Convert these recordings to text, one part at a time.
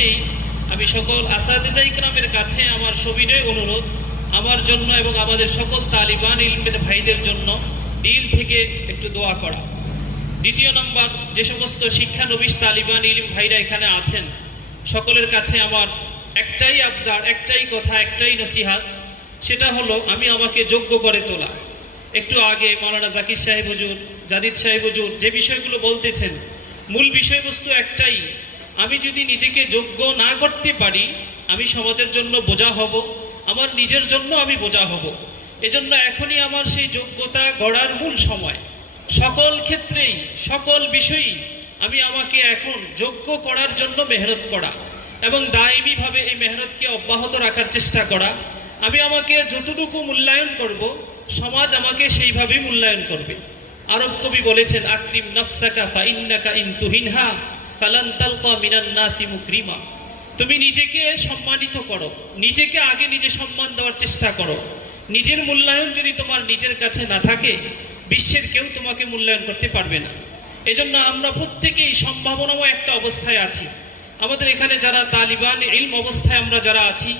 শুরুতেই আমি সকল আসাতিজা ইকরামের কাছে আমার সবিনয় অনুরোধ, আমার জন্য এবং আমাদের সকল তালিবান ইলমের ভাইদের জন্য দিল থেকে একটু দোয়া করা। দ্বিতীয় নম্বর, যে সমস্ত শিক্ষানবিশ তালিবান ইলম ভাইরা এখানে আছেন, সকলের কাছে আমার একটাই আবদার, একটাই কথা, একটাই নসিহাত, সেটা হলো আমি আমাকে যোগ্য করে তোলা। একটু আগে মাওলানা জাকির সাহেব হুজুর, জাদিদ সাহেব হুজুর যে বিষয়গুলো বলতেছেন, মূল বিষয়বস্তু একটাই, আমি যদি নিজেকে যোগ্য না করতে পারি আমি সমাজের জন্য বোঝা হব, আমার নিজের জন্য আমি বোঝা হব। এজন্য এখনই আমার সেই যোগ্যতা গড়ার মূল সময়। সকল ক্ষেত্রেই, সকল বিষয়েই আমি আমাকে এখন যোগ্য করার জন্য মেহনত করা এবং দায়মীভাবে এই মেহনতকে অব্যাহত রাখার চেষ্টা করা। আমি আমাকে যতটুকু মূল্যায়ন করব, সমাজ আমাকে সেইভাবেই মূল্যায়ন করবে। আরব কবি বলেছেন, আকরিম নাফসাকা ফাইন্নাকা ইন তুহিনহা ফালান তালকা মিনান নাসি মুকরিমা। তুমি নিজেকে সম্মানিত করো, নিজেকে আগে নিজে সম্মান দেওয়ার চেষ্টা করো। নিজের মূল্যায়ন যদি তোমার নিজের কাছে না থাকে, বিশ্বের কেউ তোমাকে মূল্যায়ন করতে পারবে না। এজন্য আমরা প্রত্যেকেই সম্ভাবনাময় একটা অবস্থায় আছি। আমাদের এখানে যারা তালিবান ইলম অবস্থায় আমরা যারা আছি,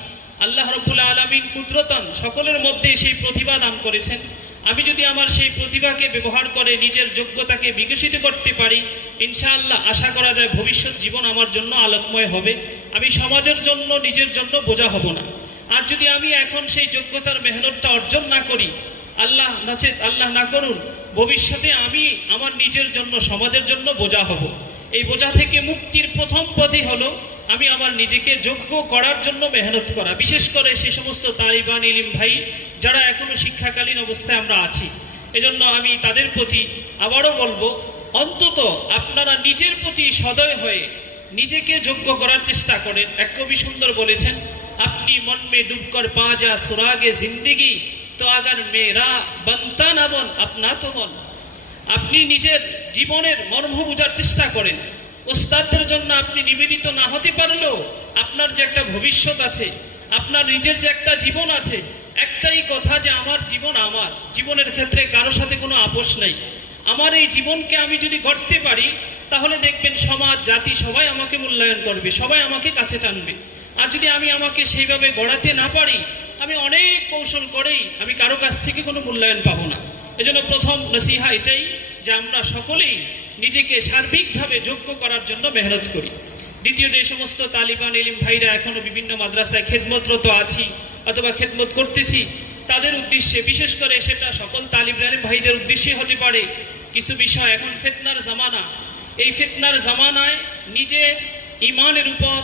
আল্লাহ রাব্বুল আলামিন কুদরতান সকলের মধ্যে সেই প্রতিভা দান করেছেন। আমি যদি আমার সেই প্রতিভাকে ব্যবহার করে নিজের যোগ্যতাকে বিকশিত করতে পারি, ইনশাআল্লাহ আশা করা যায় ভবিষ্যৎ জীবন আমার জন্য আলোকময় হবে। আমি সমাজের জন্য, নিজের জন্য বোঝা হব না। আর যদি আমি এখন সেই যোগ্যতার মেহনতটা অর্জন না করি, আল্লাহ না করুন, ভবিষ্যতে আমি আমার নিজের জন্য, সমাজের জন্য বোঝা হব। এই বোঝা থেকে মুক্তির প্রথম পথই হলো আমি আমার নিজেকে যোগ্য করার জন্য মেহনত করা। বিশেষ করে সেই সমস্ত তালিবান ইলম ভাই যারা এখনো শিক্ষাকালীন অবস্থায় আমরা আছি, এজন্য আমি তাদের প্রতি আবারও বলবো, অন্তত আপনারা নিজের প্রতি সদয় হয়ে নিজেকে যোগ্য করার চেষ্টা করেন। এক কবি সুন্দর বলেছেন, আপনি মন মে ডুবকর পা যা সুরাগে জিন্দেগি তো আগার মেরা বনতা না বন আপনা তো বন। আপনি নিজের জীবনের মর্ম বোঝার চেষ্টা করেন। ওস্তাদদের জন্য আপনি নিবেদিত না হতে পারলেও আপনার যে একটা ভবিষ্যৎ আছে, আপনার নিজের যে একটা জীবন আছে, একটাই কথা যে আমার জীবন, আমার জীবনের ক্ষেত্রে কারোর সাথে কোনো আপোষ নাই। আমার এই জীবনকে আমি যদি গড়তে পারি, তাহলে দেখবেন সমাজ, জাতি সবাই আমাকে মূল্যায়ন করবে, সবাই আমাকে কাছে টানবে। আর যদি আমি আমাকে সেইভাবে গড়াতে না পারি, আমি অনেক কৌশল করেই আমি কারো কাছ থেকে কোনো মূল্যায়ন পাবো না। এজন্য প্রথম নসিহা এটাই যে আমরা সকলেই নিজেকে সার্বিকভাবে যোগ্য করার জন্য মেহনত করি। দ্বিতীয়, যে সমস্ত তালিবান ইলম ভাইরা এখনো বিভিন্ন মাদ্রাসায় খেদমতরত আছি অথবা খেদমত করতেছি, তাদের উদ্দেশ্যে, বিশেষ করে সেটা সকল তালিবান ভাইদের উদ্দেশ্যে হতে পারে, কিছু বিষয়, এখন ফিতনার জামানা, এই ফিতনার জামানায় নিজের ইমানের উপর